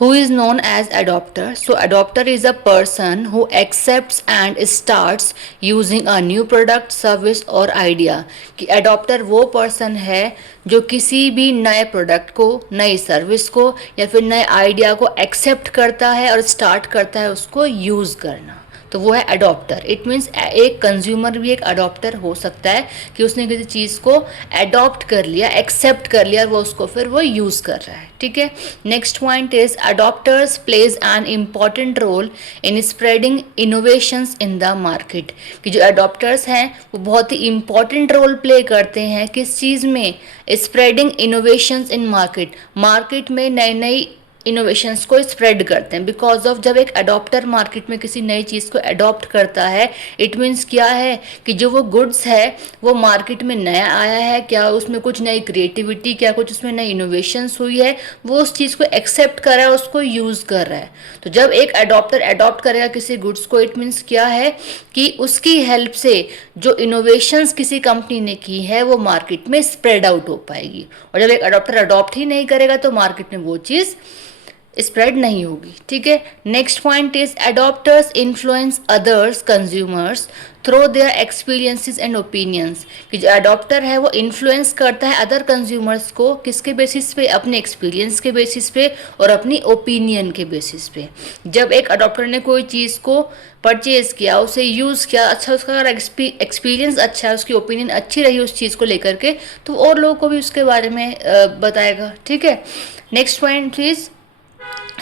who is known as adopter. So adopter is a person who accepts and starts using a new product, service और idea. कि adopter वो person है जो किसी भी नए प्रोडक्ट को, नई सर्विस को या फिर नए आइडिया को एक्सेप्ट करता है और स्टार्ट करता है उसको यूज़ करना, तो वो है अडॉप्टर. इट मीन्स एक कंज्यूमर भी एक अडॉप्टर हो सकता है कि उसने किसी चीज़ को अडॉप्ट कर लिया, एक्सेप्ट कर लिया, वो उसको फिर वो यूज़ कर रहा है. ठीक है. Next point is adopters plays an important role in spreading innovations in the market. कि जो अडॉप्टर्स हैं वो बहुत ही इंपॉर्टेंट रोल प्ले करते हैं किस चीज़ में, स्प्रेडिंग इनोवेशंस इन मार्केट. मार्केट में नई नई इनोवेशंस को स्प्रेड करते हैं. बिकॉज ऑफ जब एक अडॉप्टर मार्केट में किसी नई चीज़ को अडॉप्ट करता है, इट मीन्स क्या है कि जो वो गुड्स है वो मार्केट में नया आया है, क्या उसमें कुछ नई क्रिएटिविटी, क्या कुछ उसमें नई इनोवेशंस हुई है, वो उस चीज़ को एक्सेप्ट कर रहा है, उसको यूज़ कर रहा है. तो जब एक अडॉप्टर अडॉप्ट करेगा किसी गुड्स को, इट मीन्स क्या है कि उसकी हेल्प से जो इनोवेशंस किसी कंपनी ने की है वो मार्केट में स्प्रेड आउट हो पाएगी. और जब एक अडॉप्टर अडॉप्ट ही नहीं करेगा तो मार्केट में वो चीज़ स्प्रेड नहीं होगी. ठीक है. Next point is adopters influence others consumers through their experiences and opinions. कि जो अडॉप्टर है वो इन्फ्लुएंस करता है अदर कंज्यूमर्स को किसके बेसिस पे, अपने एक्सपीरियंस के बेसिस पे और अपनी ओपिनियन के बेसिस पे. जब एक अडॉप्टर ने कोई चीज़ को परचेज किया, उसे यूज़ किया, अच्छा उसका अगर एक्सपीरियंस अच्छा है, उसकी ओपिनियन अच्छी रही उस चीज़ को लेकर के, तो और लोगों को भी उसके बारे में बताएगा. ठीक है. Next point is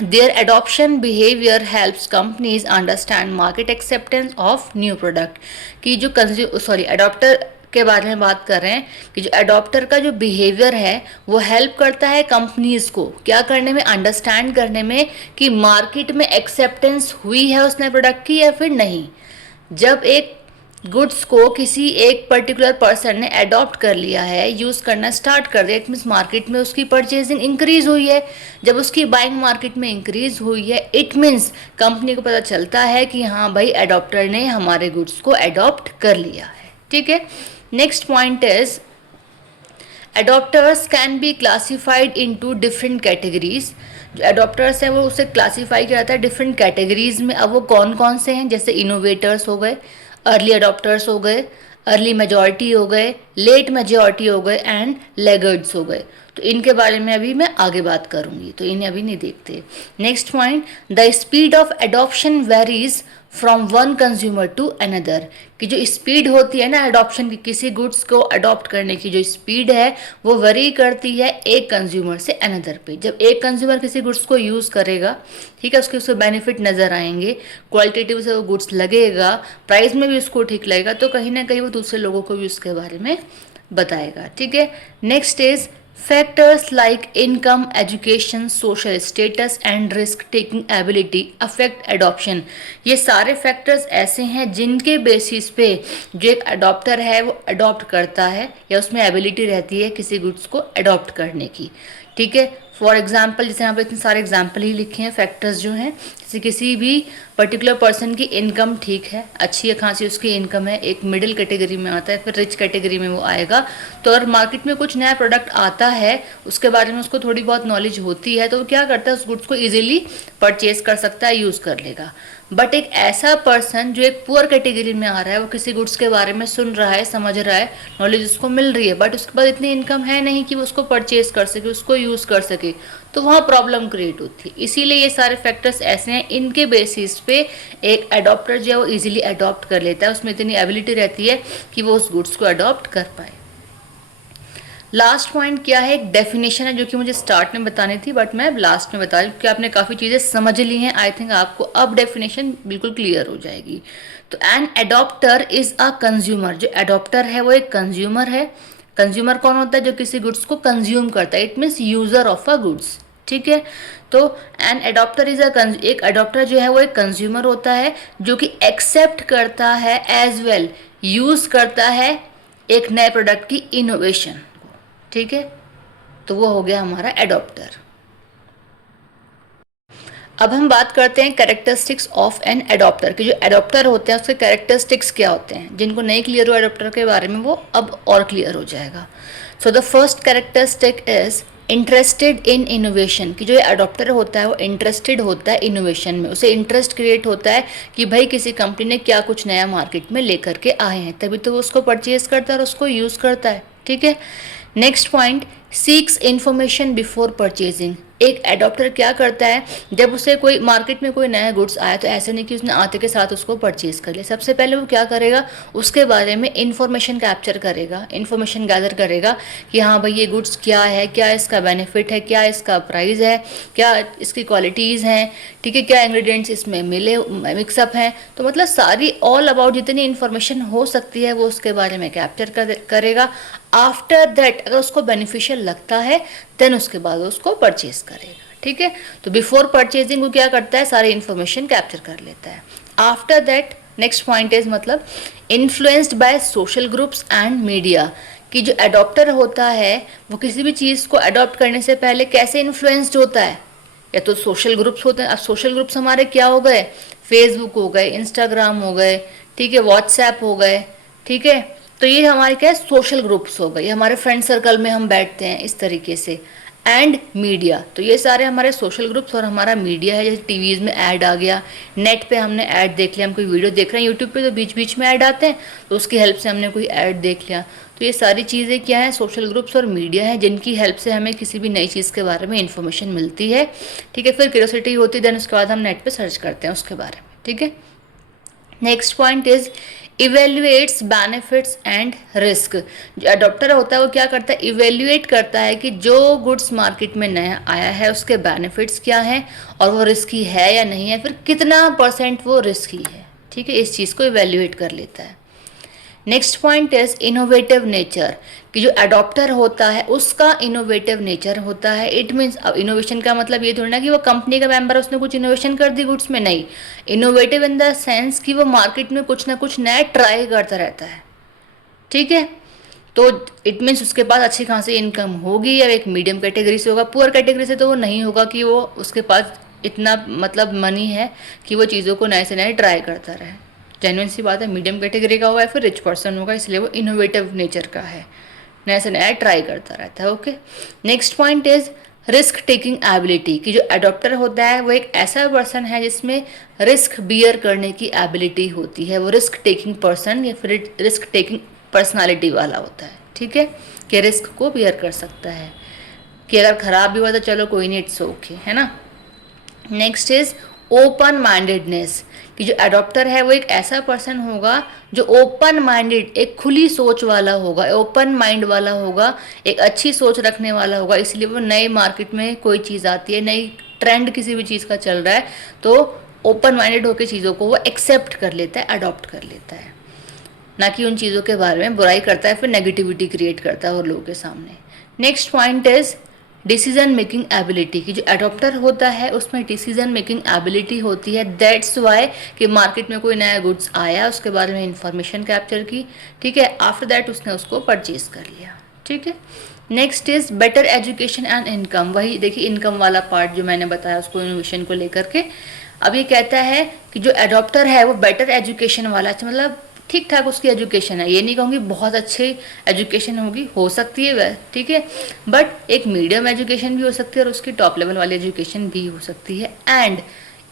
their adoption behavior helps companies understand market acceptance of new product. कि जो अडॉप्टर के बारे में बात कर रहे हैं कि जो अडॉप्टर का जो बिहेवियर है वो हेल्प करता है कंपनीज को क्या करने में, अंडरस्टैंड करने में कि मार्केट में एक्सेप्टेंस हुई है उस नए प्रोडक्ट की या फिर नहीं. जब एक गुड्स को किसी एक पर्टिकुलर पर्सन ने अडॉप्ट कर लिया है, यूज़ करना स्टार्ट कर दिया, इट मीन्स मार्केट में उसकी परचेजिंग इंक्रीज हुई है. जब उसकी बाइंग मार्केट में इंक्रीज हुई है, इट मीन्स कंपनी को पता चलता है कि हाँ भाई अडॉप्टर ने हमारे गुड्स को अडॉप्ट कर लिया है. ठीक है. Next point is adopters can be classified into different categories. जो अडॉप्टर्स हैं वो उसे क्लासीफाई किया जाता है डिफरेंट कैटेगरीज में. अब वो कौन कौन से हैं, जैसे इनोवेटर्स हो गए, अर्ली अडॉप्टर्स हो गए, अर्ली मेजॉरिटी हो गए, लेट मेजॉरिटी हो गए एंड लेगर्ड्स हो गए. तो इनके बारे में अभी मैं आगे बात करूंगी, तो इन्हें अभी नहीं देखते. Next point, the speed of adoption varies from one consumer to another. कि जो स्पीड होती है ना अडॉप्शन की, किसी गुड्स को अडॉप्ट करने की जो स्पीड है वो वरी करती है एक कंज्यूमर से अनदर पे. जब एक कंज्यूमर किसी गुड्स को यूज़ करेगा, ठीक है, उसके बेनिफिट नज़र आएंगे, क्वालिटेटिव से वो गुड्स लगेगा, प्राइस में भी उसको ठीक लगेगा, तो कहीं ना कहीं वो दूसरे लोगों को भी उसके बारे में बताएगा. ठीक है. Next is factors like income, education, social status and risk taking ability affect adoption. ये सारे फैक्टर्स ऐसे हैं जिनके बेसिस पे जो एक अडॉप्टर है वो अडॉप्ट करता है या उसमें एबिलिटी रहती है किसी गुड्स को अडॉप्ट करने की. ठीक है. फॉर एग्जाम्पल, जैसे यहाँ पे इतने सारे एग्जाम्पल ही लिखे हैं फैक्टर्स जो हैं, जैसे किसी भी पर्टिकुलर पर्सन की इनकम ठीक है, अच्छी है खासी उसकी इनकम है, एक मिडिल कैटेगरी में आता है, फिर रिच कैटेगरी में वो आएगा, तो अगर मार्केट में कुछ नया प्रोडक्ट आता है उसके बारे में उसको थोड़ी बहुत नॉलेज होती है, तो वो क्या करता है उस गुड्स को ईजिली परचेज कर सकता है, यूज़ कर लेगा. बट एक ऐसा पर्सन जो एक पुअर कैटेगरी में आ रहा है, वो किसी गुड्स के बारे में सुन रहा है, समझ रहा है, नॉलेज उसको मिल रही है, बट उसके बाद इतनी इनकम है नहीं कि वो उसको परचेज कर सके, उसको यूज़ कर सके, तो वहाँ प्रॉब्लम क्रिएट होती है. इसीलिए ये सारे फैक्टर्स ऐसे हैं, इनके बेसिस पे एक अडॉप्टर जो है वो इजीली अडॉप्ट कर लेता है, उसमें इतनी एबिलिटी रहती है कि वो उस गुड्स को अडॉप्ट कर पाए. लास्ट पॉइंट क्या है, एक डेफिनेशन है जो कि मुझे स्टार्ट में बतानी थी बट मैं लास्ट में बता रही हूँ क्योंकि आपने काफ़ी चीज़ें समझ ली हैं. आई थिंक आपको अब डेफिनेशन बिल्कुल क्लियर हो जाएगी. तो an adopter is a consumer. जो एडॉप्टर है वो एक कंज्यूमर है. कंज्यूमर कौन होता है, जो किसी गुड्स को कंज्यूम करता है, it means user of a goods. ठीक है. तो एन एडॉप्टर इज एक अडॉप्टर जो है वो एक कंज्यूमर होता है जो कि एक्सेप्ट करता है एज वेल यूज़ करता है एक नए प्रोडक्ट की इनोवेशन. ठीक है. तो वो हो गया हमारा एडॉप्टर. अब हम बात करते हैं कैरेक्टरिस्टिक्स ऑफ एन एडॉप्टर कि जो एडॉप्टर होते हैं उसके कैरेक्टरिस्टिक्स क्या होते हैं. जिनको नहीं क्लियर हो एडॉप्टर के बारे में वो अब और क्लियर हो जाएगा. सो the first characteristic is interested in innovation, कि जो ये अडॉप्टर होता है वो इंटरेस्टेड होता है इनोवेशन में, उसे इंटरेस्ट क्रिएट होता है कि भाई किसी कंपनी ने क्या कुछ नया मार्केट में लेकर के आए हैं, तभी तो वो उसको परचेज करता है और उसको यूज़ करता है, ठीक है। Next point, seeks information before purchasing. एक एडॉप्टर क्या करता है, जब उसे कोई मार्केट में कोई नया गुड्स आया तो ऐसे नहीं कि उसने आते के साथ उसको परचेज कर लिया, सबसे पहले वो क्या करेगा, उसके बारे में इन्फॉर्मेशन कैप्चर करेगा, इन्फॉर्मेशन गैदर करेगा कि हाँ भाई ये गुड्स क्या है, क्या इसका बेनिफिट है, क्या इसका प्राइस है, क्या इसकी क्वालिटीज़ हैं, ठीक है, क्या इंग्रेडिएंट्स इसमें मिले मिक्सअप हैं, तो मतलब सारी ऑल अबाउट जितनी इन्फॉर्मेशन हो सकती है वो उसके बारे में कैप्चर करेगा। आफ्टर दैट अगर उसको बेनिफिशियल लगता है देन उसके बाद उसको परचेज करेगा, ठीक है। तो बिफोर परचेजिंग वो क्या करता है, सारी इन्फॉर्मेशन कैप्चर कर लेता है। After that next point is मतलब influenced by social groups and media, कि जो एडॉप्टर होता है वो किसी भी चीज़ को अडॉप्ट करने से पहले कैसे इन्फ्लुएंस्ड होता है, या तो सोशल ग्रुप्स होते हैं। अब सोशल ग्रुप्स हमारे क्या हो गए, फेसबुक हो गए, इंस्टाग्राम हो गए, ठीक है, व्हाट्सएप हो गए, ठीक है, तो ये हमारे क्या है, सोशल ग्रुप्स हो गए, हमारे फ्रेंड सर्कल में हम बैठते हैं इस तरीके से। एंड मीडिया, तो ये सारे हमारे सोशल ग्रुप्स और हमारा मीडिया है, जैसे टीवीज़ में ऐड आ गया, नेट पे हमने ऐड देख लिया, हम कोई वीडियो देख रहे हैं यूट्यूब पे तो बीच बीच में ऐड आते हैं, तो उसकी हेल्प से हमने कोई ऐड देख लिया, तो ये सारी चीज़ें क्या है, सोशल ग्रुप्स और मीडिया है, जिनकी हेल्प से हमें किसी भी नई चीज़ के बारे में इन्फॉर्मेशन मिलती है, ठीक है। फिर क्यूरियोसिटी होती है, देन उसके बाद हम नेट पर सर्च करते हैं उसके बारे में, ठीक है। Next point is evaluates benefits and risk. जो अडॉप्टर होता है वो क्या करता है, इवेल्युएट करता है कि जो गुड्स मार्केट में नया आया है उसके बेनिफिट्स क्या हैं और वो रिस्की है या नहीं है, फिर कितना % वो रिस्की है, ठीक है, इस चीज़ को इवेल्युएट कर लेता है। Next point is innovative nature, कि जो अडॉप्टर होता है उसका इनोवेटिव नेचर होता है। इट मीन्स, अब इनोवेशन का मतलब ये थोड़ी ना कि वो कंपनी का मेंबर उसने कुछ इनोवेशन कर दी गुड्स में, नहीं, इनोवेटिव इन द सेंस कि वो मार्केट में कुछ ना कुछ नया ट्राई करता रहता है, ठीक है। तो इट मीन्स उसके पास अच्छी खासी इनकम होगी, या एक मीडियम कैटेगरी से होगा, पुअर कैटेगरी से तो वो नहीं होगा कि वो उसके पास इतना मतलब मनी है कि वो चीज़ों को नए से नए ट्राई करता रहे। जेन्युइन सी बात है, मीडियम कैटेगरी का होगा या फिर रिच पर्सन होगा, इसलिए वो इनोवेटिव नेचर का है, नया से नया ट्राई करता रहता है, okay. Next point is risk taking ability, कि जो अडॉप्टर होता है वो एक ऐसा पर्सन है जिसमें रिस्क बियर करने की एबिलिटी होती है, वो रिस्क टेकिंग पर्सन या फिर रिस्क टेकिंग पर्सनालिटी वाला होता है, ठीक है, कि रिस्क को बियर कर सकता है, कि अगर ख़राब भी हुआ तो चलो कोई नहीं, इट्स ओके, है ना। नेक्स्ट इज ओपन माइंडेडनेस, कि जो अडॉप्टर है वो एक ऐसा पर्सन होगा जो ओपन माइंडेड, एक खुली सोच वाला होगा, ओपन माइंड वाला होगा, एक अच्छी सोच रखने वाला होगा, इसलिए वो नए मार्केट में कोई चीज़ आती है, नई ट्रेंड किसी भी चीज़ का चल रहा है तो ओपन माइंडेड होकर चीज़ों को वो एक्सेप्ट कर लेता है, अडॉप्ट कर लेता है, ना कि उन चीज़ों के बारे में बुराई करता है, फिर नेगेटिविटी क्रिएट करता है और लोगों के सामने। Next point is decision making ability, की जो अडॉप्टर होता है उसमें डिसीजन मेकिंग एबिलिटी होती है। दैट्स वाई कि मार्केट में कोई नया गुड्स आया, उसके बारे में इंफॉर्मेशन कैप्चर की, ठीक है, आफ्टर दैट उसने उसको परचेज कर लिया, ठीक है। Next is better education and income, वही देखिए इनकम वाला पार्ट जो मैंने बताया उसको इनोवेशन को लेकर के। अब ये कहता है कि जो अडॉप्टर है वो बेटर एजुकेशन वाला, मतलब ठीक ठाक उसकी एजुकेशन है, ये नहीं कहूँगी बहुत अच्छी एजुकेशन होगी, हो सकती है वह, ठीक है, बट एक मीडियम एजुकेशन भी हो सकती है और उसकी टॉप लेवल वाली एजुकेशन भी हो सकती है। एंड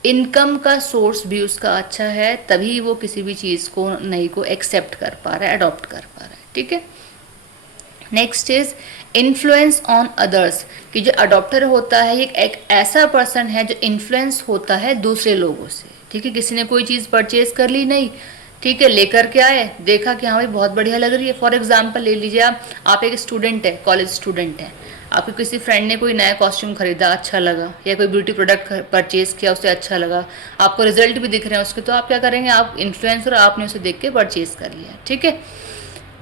इनकम का सोर्स भी उसका अच्छा है, तभी वो किसी भी चीज़ को नई को एक्सेप्ट कर पा रहा है, अडॉप्ट कर पा रहा है, ठीक है। Next is influence on others, कि जो अडॉप्टर होता है ये एक ऐसा पर्सन है जो इन्फ्लुएंस होता है दूसरे लोगों से, ठीक है, किसी ने कोई चीज़ परचेज कर ली, नहीं, ठीक है, लेकर के आए, देखा कि हाँ भाई बहुत बढ़िया लग रही है। फॉर एग्जांपल ले लीजिए आप एक स्टूडेंट है, कॉलेज स्टूडेंट है, आपके किसी फ्रेंड ने कोई नया कॉस्ट्यूम खरीदा, अच्छा लगा, या कोई ब्यूटी प्रोडक्ट परचेज किया, उसे अच्छा लगा, आपको रिजल्ट भी दिख रहे हैं उसके, तो आप क्या करेंगे, आप इन्फ्लुएंसर, आपने उसे देख के परचेज कर लिया, ठीक है।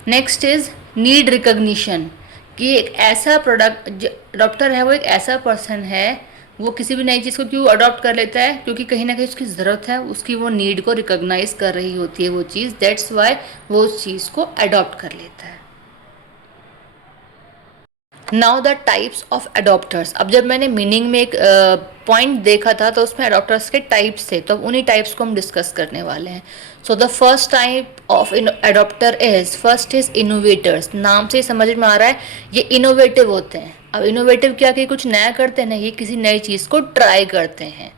नेक्स्ट इज नीड रिकग्निशन, कि एक ऐसा प्रोडक्ट, जो अडॉप्टर है वो एक ऐसा पर्सन है, वो किसी भी नई चीज़ को क्यों अडॉप्ट कर लेता है, क्योंकि कहीं ना कहीं उसकी ज़रूरत है, उसकी वो नीड को रिकॉग्नाइज कर रही होती है वो चीज़, दैट्स वाई वो उस चीज़ को अडॉप्ट कर लेता है। Now the types of adopters, अब जब मैंने मीनिंग में एक पॉइंट देखा था तो उसमें अडॉप्टर्स के टाइप्स थे, तो उन्हीं टाइप्स को हम डिस्कस करने वाले हैं। So the first type of adopter is, first is innovators, नाम से समझ में आ रहा है ये इनोवेटिव होते हैं, अब इनोवेटिव क्या कि कुछ नया करते हैं ना, ये किसी नई चीज़ को ट्राई करते हैं।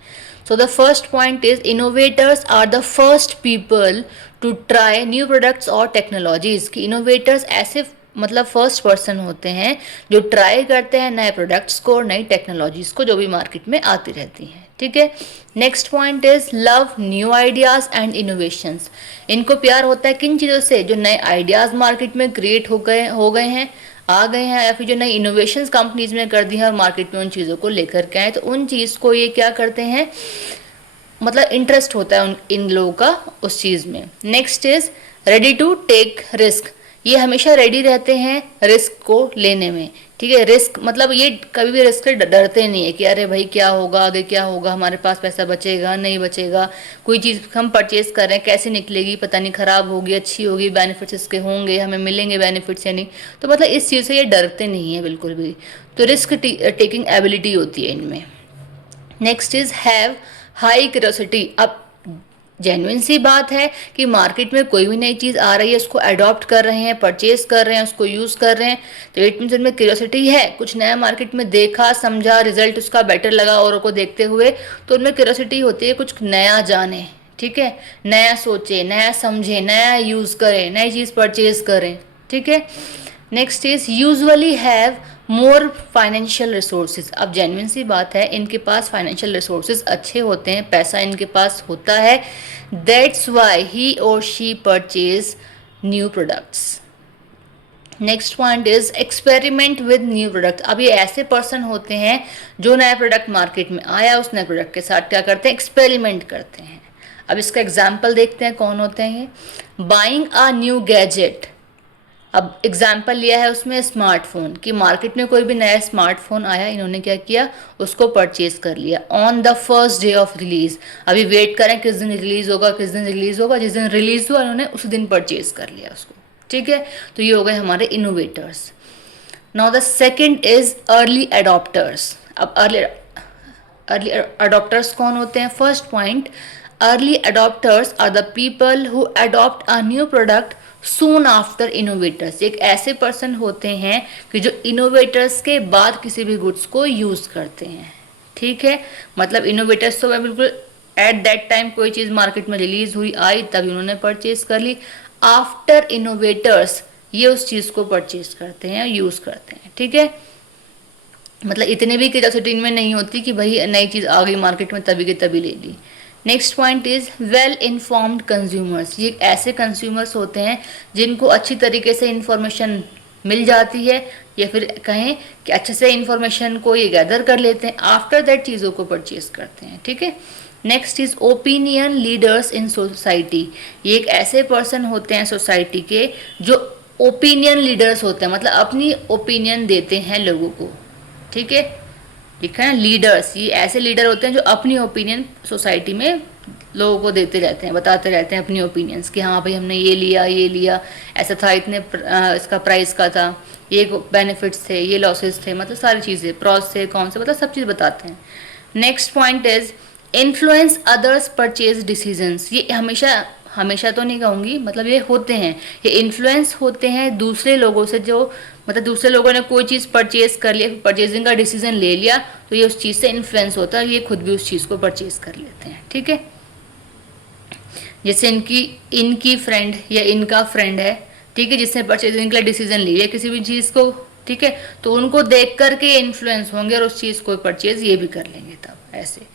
So the first point is innovators are the first people to try new products और टेक्नोलॉजीज। कि इनोवेटर्स ऐसे मतलब फर्स्ट पर्सन होते हैं जो ट्राई करते हैं नए प्रोडक्ट्स को और नई टेक्नोलॉजीज को जो भी मार्केट में आती रहती हैं। ठीक है। Next point is love new ideas and innovations. इनको प्यार होता है किन चीज़ों से, जो नए आइडियाज मार्केट में क्रिएट हो गए हैं, आ गए हैं, या फिर जो नई इनोवेशंस कंपनीज में कर दी है और मार्केट में उन चीज़ों को लेकर के आए, तो उन चीज़ को ये क्या करते हैं, मतलब इंटरेस्ट होता है इन लोगों का उस चीज़ में। Next is ready to take risk. ये हमेशा रेडी रहते हैं रिस्क को लेने में। ठीक है। रिस्क मतलब ये कभी भी रिस्क से डरते नहीं है कि अरे भाई क्या होगा, आगे क्या होगा, हमारे पास पैसा बचेगा नहीं बचेगा, कोई चीज़ हम परचेज कर रहे हैं कैसे निकलेगी पता नहीं, ख़राब होगी अच्छी होगी, बेनिफिट्स इसके होंगे, हमें मिलेंगे बेनिफिट्स या नहीं। तो मतलब इस चीज़ से ये डरते नहीं है बिल्कुल भी। तो रिस्क टेकिंग एबिलिटी होती है इनमें। Next is have high curiosity. अब जेन्युइन सी बात है कि मार्केट में कोई भी नई चीज़ आ रही है उसको अडॉप्ट कर रहे हैं, परचेज कर रहे हैं, उसको यूज़ कर रहे हैं, तो इट मीन्स इनमें क्यूरियोसिटी है। कुछ नया मार्केट में देखा, समझा, रिजल्ट उसका बेटर लगा औरों को देखते हुए, तो उनमें क्यूरियोसिटी होती है कुछ नया जाने। ठीक है। नया सोचे, नया समझे, नया यूज़ करें, नई चीज़ परचेज करें। ठीक है। Next is usually have more financial resources. अब जेन्युइन सी बात है इनके पास फाइनेंशियल रिसोर्सेज अच्छे होते हैं, पैसा इनके पास होता है, दैट्स वाई ही और she purchase new products. Next point is experiment with new product. अब ये ऐसे पर्सन होते हैं जो नया प्रोडक्ट मार्केट में आया उस नए प्रोडक्ट के साथ क्या करते हैं, एक्सपेरिमेंट करते हैं। अब इसका एग्जाम्पल देखते हैं कौन होते हैं ये। Buying a new gadget. अब एग्जाम्पल लिया है उसमें स्मार्टफोन कि मार्केट में कोई भी नया स्मार्टफोन आया, इन्होंने क्या किया, उसको परचेज कर लिया on the first day of release. अभी वेट करें किस दिन रिलीज होगा, किस दिन रिलीज होगा, जिस दिन रिलीज हुआ इन्होंने उस दिन परचेज कर लिया उसको। ठीक है। तो ये हो गए हमारे innovators. Now the second is early adopters. अब अर्ली अडॉप्टर्स कौन होते हैं? First point, early adopters are the people who adopt a new product soon after innovators. एक ऐसे पर्सन होते हैं कि जो इनोवेटर्स के बाद किसी भी गुड्स को यूज करते हैं। ठीक है। मतलब इनोवेटर्स तो बिल्कुल एट दैट टाइम कोई चीज़ मार्केट में रिलीज हुई आई तभी उन्होंने परचेज कर ली। आफ्टर इनोवेटर्स ये उस चीज़ को परचेज करते हैं, यूज करते हैं। ठीक है। मतलब इतने भी क्यूरियोसिटी इनमें नहीं होती कि भाई नई चीज़ आ गई मार्केट में तभी के तभी ले ली। Next point is well informed consumers. ये ऐसे कंज्यूमर्स होते हैं जिनको अच्छी तरीके से इंफॉर्मेशन मिल जाती है, या फिर कहें कि अच्छे से इंफॉर्मेशन को ये गैदर कर लेते हैं, आफ्टर दैट चीज़ों को परचेज करते हैं। ठीक है। Next is opinion leaders in society. ये एक ऐसे पर्सन होते हैं सोसाइटी के जो ओपिनियन लीडर्स होते हैं, मतलब अपनी ओपिनियन देते हैं लोगों को। ठीक है। लिखा है लीडर्स, ये ऐसे लीडर होते हैं जो अपनी ओपिनियन सोसाइटी में लोगों को देते रहते हैं, बताते रहते हैं अपनी ओपिनियंस कि हाँ भाई हमने ये लिया, ऐसा था, इतने इसका प्राइस का था, ये बेनिफिट्स थे, ये लॉसेस थे, मतलब सारी चीज़ें, प्रॉस थे, कौन से, मतलब सब चीज़ बताते हैं। Next point is influence others purchase decisions. ये हमेशा तो नहीं कहूँगी, मतलब ये होते हैं, ये इन्फ्लुएंस होते हैं दूसरे लोगों से, जो मतलब दूसरे लोगों ने कोई चीज़ परचेज कर लिया, परचेजिंग का डिसीजन ले लिया, तो ये उस चीज़ से इन्फ्लुएंस होता है, ये खुद भी उस चीज़ को परचेज कर लेते हैं। ठीक है। जैसे इनकी फ्रेंड या इनका फ्रेंड है, ठीक है, जिसने परचेजिंग का डिसीजन लिया किसी भी चीज़ को, ठीक है, तो उनको देख करके इन्फ्लुएंस होंगे और उस चीज़ को परचेज ये भी कर लेंगे तब ऐसे।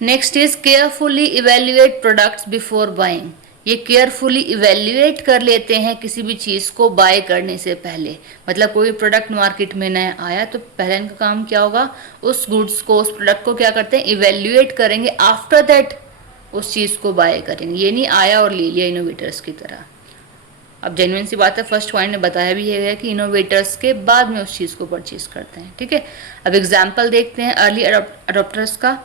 Next is carefully evaluate products before buying. ये केयरफुली इवेल्युएट कर लेते हैं किसी भी चीज़ को बाय करने से पहले। मतलब कोई प्रोडक्ट मार्केट में नया आया तो पहले इनका काम क्या होगा, उस गुड्स को, उस प्रोडक्ट को क्या करते हैं, इवेल्युएट करेंगे, आफ्टर दैट उस चीज़ को बाय करेंगे। ये नहीं आया और ले लिया इनोवेटर्स की तरह। अब जेन्युइन सी बात है, फर्स्ट पॉइंट ने बताया भी है कि इनोवेटर्स के बाद में उस चीज़ को परचेज करते हैं। ठीक है। अब एग्जाम्पल देखते हैं अर्ली अडॉप्टर्स का।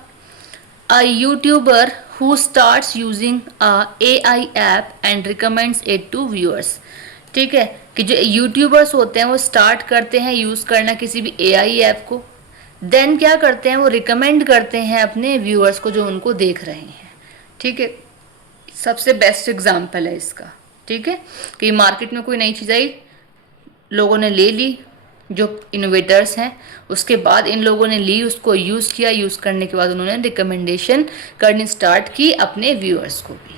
A YouTuber who starts using a AI app and recommends it to viewers। ठीक है, कि जो यूट्यूबर्स होते हैं वो स्टार्ट करते हैं यूज़ करना किसी भी AI ऐप को, देन क्या करते हैं, वो रिकमेंड करते हैं अपने व्यूअर्स को जो उनको देख रहे हैं। ठीक है। सबसे बेस्ट एग्जाम्पल है इसका। ठीक है, कि मार्केट में कोई नई चीज़ आई, लोगों ने ले ली, जो इनोवेटर्स हैं, उसके बाद इन लोगों ने ली, उसको यूज़ किया, यूज़ करने के बाद उन्होंने रिकमेंडेशन करनी स्टार्ट की अपने व्यूअर्स को भी।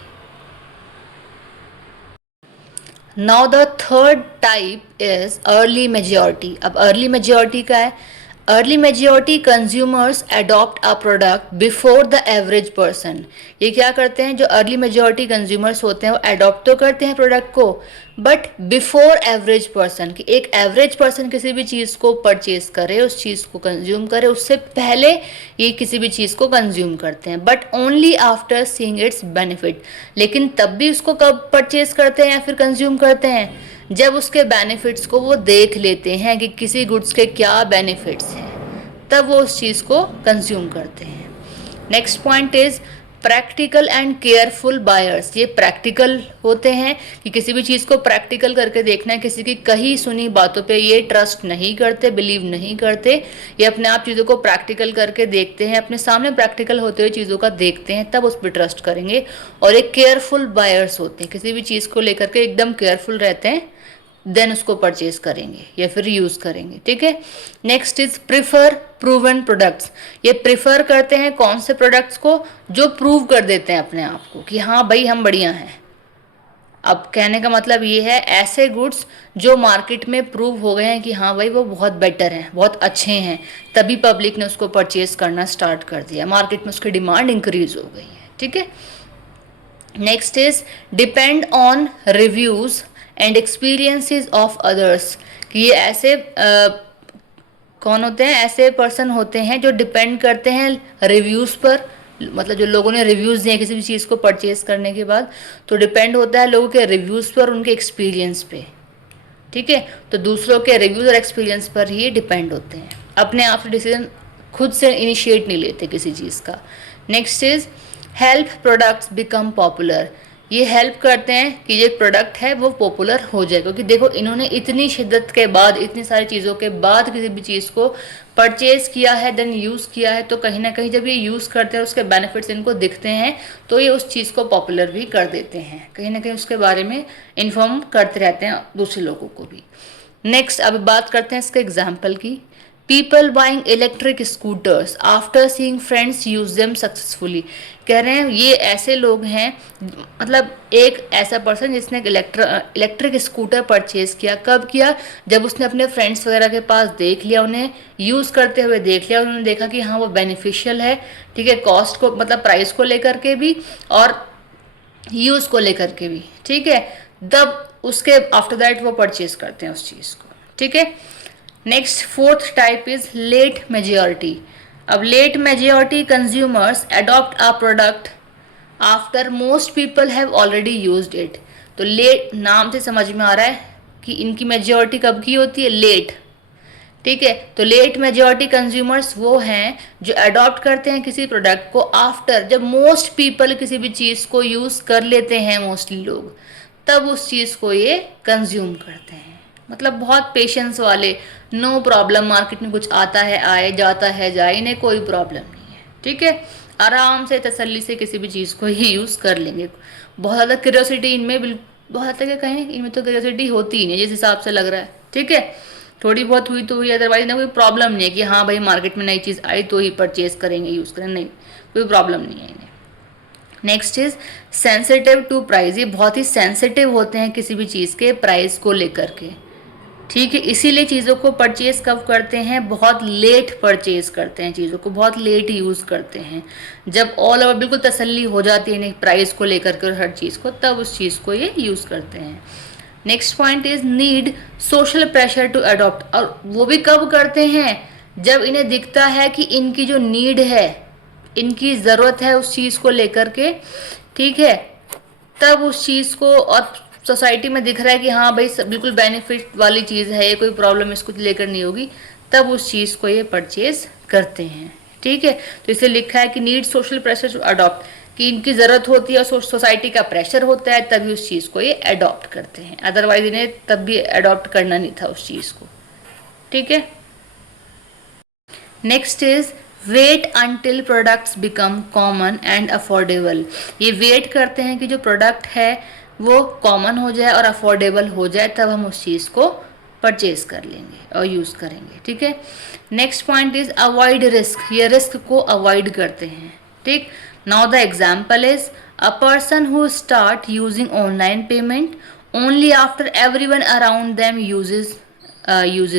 Now the third type is early majority. अब अर्ली मेजॉरिटी का है, early majority consumers adopt a product before the average person. ये क्या करते हैं, जो अर्ली मेजॉरिटी कंज्यूमर्स होते हैं वो अडॉप्ट तो करते हैं प्रोडक्ट को, बट बिफोर एवरेज पर्सन, कि एक एवरेज पर्सन किसी भी चीज़ को परचेज करे, उस चीज़ को कंज्यूम करे, उससे पहले ये किसी भी चीज़ को कंज्यूम करते हैं, but only after seeing it's benefit. लेकिन तब भी उसको कब परचेज करते हैं या फिर कंज्यूम करते हैं, जब उसके बेनिफिट्स को वो देख लेते हैं कि किसी गुड्स के क्या बेनिफिट्स हैं, तब वो उस चीज़ को कंज्यूम करते हैं। Next point is practical and careful buyers. ये प्रैक्टिकल होते हैं कि किसी भी चीज़ को प्रैक्टिकल करके देखना है, किसी की कही सुनी बातों पे ये ट्रस्ट नहीं करते, बिलीव नहीं करते, ये अपने आप चीज़ों को प्रैक्टिकल करके देखते हैं, अपने सामने प्रैक्टिकल होते हुए चीज़ों का देखते हैं, तब उस पर ट्रस्ट करेंगे। और एक केयरफुल बायर्स होते हैं, किसी भी चीज़ को लेकर के एकदम केयरफुल रहते हैं, देन उसको परचेज करेंगे या फिर यूज़ करेंगे। ठीक है। Next is prefer proven products. ये प्रिफर करते हैं कौन से प्रोडक्ट्स को, जो प्रूव कर देते हैं अपने आप को कि हाँ भाई हम बढ़िया हैं। अब कहने का मतलब ये है, ऐसे गुड्स जो मार्केट में प्रूव हो गए हैं कि हाँ भाई वो बहुत बेटर हैं, बहुत अच्छे हैं, तभी पब्लिक ने उसको परचेज करना स्टार्ट कर दिया, मार्केट में उसकी डिमांड इंक्रीज हो गई है। ठीक है। Next is depend on reviews and experiences of others. कि ये ऐसे कौन होते हैं, ऐसे पर्सन होते हैं जो डिपेंड करते हैं रिव्यूज़ पर, मतलब जो लोगों ने रिव्यूज़ दिए किसी भी चीज़ को परचेज करने के बाद, तो डिपेंड होता है लोगों के रिव्यूज़ पर, उनके एक्सपीरियंस पे। ठीक है। तो दूसरों के रिव्यूज़ और एक्सपीरियंस पर ही डिपेंड होते हैं, अपने आप से डिसीजन खुद से इनिशिएट नहीं लेते किसी चीज़ का। Next is help products become popular. ये हेल्प करते हैं कि ये प्रोडक्ट है वो पॉपुलर हो जाए, क्योंकि देखो इन्होंने इतनी शिद्दत के बाद, इतनी सारी चीज़ों के बाद किसी भी चीज़ को परचेज किया है, देन यूज़ किया है, तो कहीं ना कहीं जब ये यूज़ करते हैं, उसके बेनिफिट्स इनको दिखते हैं, तो ये उस चीज़ को पॉपुलर भी कर देते हैं, कहीं ना कहीं उसके बारे में इन्फॉर्म करते रहते हैं दूसरे लोगों को भी। नेक्स्ट अब बात करते हैं इसके एग्जाम्पल की। People buying electric scooters after seeing friends use them successfully. कह रहे हैं ये ऐसे लोग हैं, मतलब एक ऐसा पर्सन जिसने इलेक्ट्रिक स्कूटर परचेज किया, कब किया, जब उसने अपने फ्रेंड्स वगैरह के पास देख लिया, उन्हें यूज़ करते हुए देख लिया, उन्होंने देखा कि हाँ वो बेनिफिशियल है। ठीक है। कॉस्ट को मतलब प्राइस को लेकर के भी और यूज़ को लेकर के भी। ठीक है। तब उसके आफ्टर दैट वो परचेज करते हैं उस चीज़ को। ठीक है। Next fourth type is late majority. अब late majority consumers adopt a product after most people have already used it. तो लेट नाम से समझ में आ रहा है कि इनकी मेजॉरिटी कब की होती है, लेट। ठीक है। तो लेट मेजॉरिटी कंज्यूमर्स वो हैं जो अडॉप्ट करते हैं किसी प्रोडक्ट को आफ्टर, जब मोस्ट पीपल किसी भी चीज़ को यूज़ कर लेते हैं, मोस्टली लोग, तब उस चीज़ को ये कंज्यूम करते हैं। मतलब बहुत पेशेंस वाले, नो प्रॉब्लम, मार्केट में कुछ आता है आए, जाता है जाए, इन्हें कोई प्रॉब्लम नहीं है। ठीक है। आराम से तसल्ली से किसी भी चीज़ को ही यूज़ कर लेंगे। बहुत ज़्यादा क्यूरियोसिटी इनमें, बहुत ज़्यादा कहें इनमें तो क्यूरियोसिटी होती ही नहीं जिस हिसाब से लग रहा है। ठीक है। थोड़ी बहुत हुई तो हुई, अदरवाइज ना कोई प्रॉब्लम नहीं है कि हाँ भाई मार्केट में नई चीज़ आई तो ही परचेज करेंगे, यूज़ करें, नहीं, कोई प्रॉब्लम नहीं है इन्हें। Next is sensitive to price. ये बहुत ही सेंसिटिव होते हैं किसी भी चीज़ के प्राइस को लेकर के। ठीक है। इसीलिए चीज़ों को परचेज कब करते हैं, बहुत लेट परचेज करते हैं, चीज़ों को बहुत लेट यूज़ करते हैं, जब ऑल ओवर बिल्कुल तसल्ली हो जाती है प्राइस को लेकर के और हर चीज़ को, तब उस चीज़ को ये यूज़ करते हैं। Next point is need social pressure to adopt. और वो भी कब करते हैं, जब इन्हें दिखता है कि इनकी जो नीड है, इनकी ज़रूरत है उस चीज़ को लेकर के। ठीक है। तब उस चीज़ को, और सोसाइटी में दिख रहा है कि हाँ भाई बिल्कुल बेनिफिट वाली चीज़ है, ये कोई प्रॉब्लम इसको लेकर नहीं होगी, तब उस चीज़ को ये परचेज करते हैं। ठीक है। तो इसे लिखा है कि need social pressure to adopt, कि इनकी ज़रूरत होती है और सोसाइटी का प्रेशर होता है, तभी उस चीज़ को ये अडॉप्ट करते हैं, अदरवाइज इन्हें तब भी अडॉप्ट करना नहीं था उस चीज़ को। ठीक है। Next is wait until products become common and affordable. ये वेट करते हैं कि जो प्रोडक्ट है वो कॉमन हो जाए और अफोर्डेबल हो जाए, तब हम उस चीज़ को परचेज कर लेंगे और यूज़ करेंगे, ठीक है। Next point is avoid risk, ये रिस्क को अवॉइड करते हैं, ठीक। Now the example is a person who start using online payment only after everyone around them uses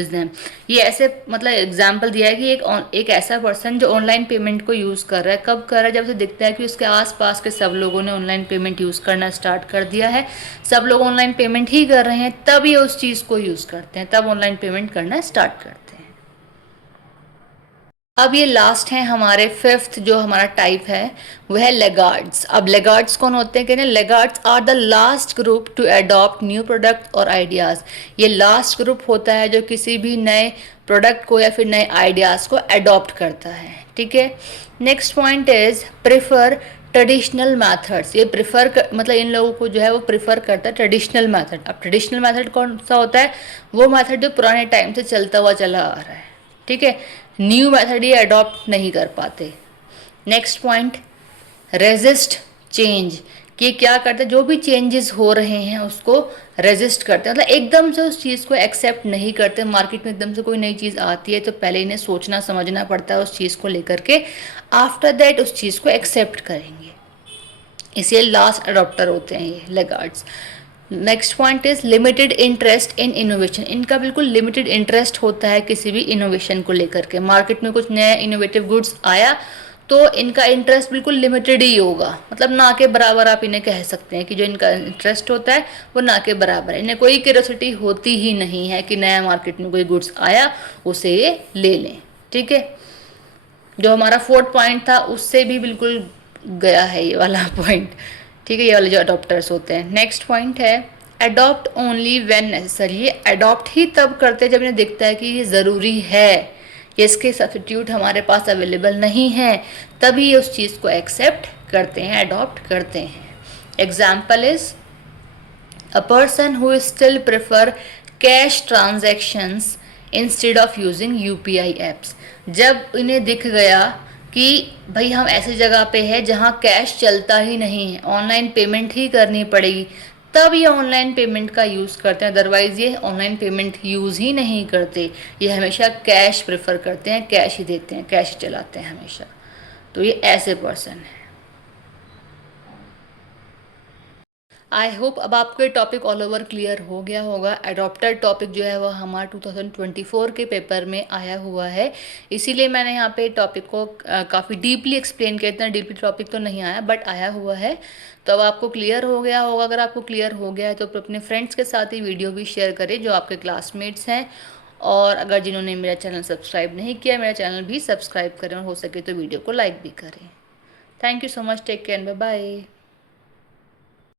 them. ये ऐसे मतलब एग्जाम्पल दिया है कि एक ऐसा पर्सन जो ऑनलाइन पेमेंट को यूज़ कर रहा है, कब कर रहा है, जब उसे दिखता है कि उसके आसपास के सब लोगों ने ऑनलाइन पेमेंट यूज़ करना स्टार्ट कर दिया है, सब लोग ऑनलाइन पेमेंट ही कर रहे हैं, तब ये उस चीज़ को यूज़ करते हैं, तब ऑनलाइन पेमेंट करना स्टार्ट करते हैं। अब ये लास्ट है हमारे फिफ्थ जो हमारा टाइप है वो है लेगार्ड्स। अब लेगार्ड्स कौन होते हैं, कहते हैं laggards are the last group to adopt new product और आइडियाज़। ये लास्ट ग्रुप होता है जो किसी भी नए प्रोडक्ट को या फिर नए आइडियाज़ को अडॉप्ट करता है, ठीक है। Next point is prefer traditional methods. ये मतलब इन लोगों को जो है वो प्रिफर करता है ट्रेडिशनल मैथड। अब ट्रेडिशनल मैथड कौन सा होता है, वो मैथड जो पुराने टाइम से चलता हुआ चला आ रहा है, ठीक है। न्यू मेथड ये अडॉप्ट नहीं कर पाते। नेक्स्ट पॉइंट रेजिस्ट चेंज, कि क्या करते हैं, जो भी चेंजेस हो रहे हैं उसको रेजिस्ट करते हैं, मतलब एकदम से उस चीज़ को एक्सेप्ट नहीं करते। मार्केट में एकदम से कोई नई चीज़ आती है तो पहले इन्हें सोचना समझना पड़ता है उस चीज़ को लेकर के, आफ्टर दैट उस चीज़ को एक्सेप्ट करेंगे। इसलिए लास्ट अडॉप्टर होते हैं ये laggards. Next point is limited interest in innovation. इनका बिल्कुल लिमिटेड इंटरेस्ट होता है किसी भी इनोवेशन को लेकर के। मार्केट में कुछ नया इनोवेटिव गुड्स आया तो इनका इंटरेस्ट बिल्कुल लिमिटेड ही होगा, मतलब ना के बराबर आप इन्हें कह सकते हैं कि जो इनका इंटरेस्ट होता है वो ना के बराबर है। इन्हें कोई क्यूरियोसिटी होती ही नहीं है कि नया मार्केट में कोई गुड्स आया उसे ये ले लें, ठीक है। जो हमारा फोर्थ पॉइंट था उससे भी बिल्कुल गया है ये वाला पॉइंट, ठीक है, ये वाले जो अडॉप्टर्स होते हैं। नेक्स्ट पॉइंट है अडॉप्ट ओनली व्हेन नेसेसरी। ये अडॉप्ट ही तब करते हैं जब इन्हें दिखता है कि ये ज़रूरी है, कि इसके सब्स्टिट्यूट हमारे पास अवेलेबल नहीं है, तभी ये उस चीज़ को एक्सेप्ट करते हैं, अडॉप्ट करते हैं। Example is a person who still prefer cash transactions instead of using UPI apps. जब इन्हें दिख गया कि भाई हम ऐसी जगह पे है जहाँ कैश चलता ही नहीं है, ऑनलाइन पेमेंट ही करनी पड़ेगी, तब ये ऑनलाइन पेमेंट का यूज़ करते हैं। अदरवाइज़ ये ऑनलाइन पेमेंट यूज़ ही नहीं करते, ये हमेशा कैश प्रेफर करते हैं, कैश ही देते हैं, कैश ही चलाते हैं हमेशा। तो ये ऐसे पर्सन है। आई होप अब आपको ये टॉपिक ऑल ओवर क्लियर हो गया होगा। अडॉप्टर टॉपिक जो है वो हमारा 2024 के पेपर में आया हुआ है, इसीलिए मैंने यहाँ पे टॉपिक को काफ़ी डीपली एक्सप्लेन किया। इतना डीपली टॉपिक तो नहीं आया बट आया हुआ है, तो अब आपको क्लियर हो गया होगा। अगर आपको क्लियर हो गया है तो अपने फ्रेंड्स के साथ ही वीडियो भी शेयर करें जो आपके क्लासमेट्स हैं, और अगर जिन्होंने मेरा चैनल सब्सक्राइब नहीं किया मेरा चैनल भी सब्सक्राइब करें, और हो सके तो वीडियो को लाइक भी करें। Thank you so much, take care, bye bye.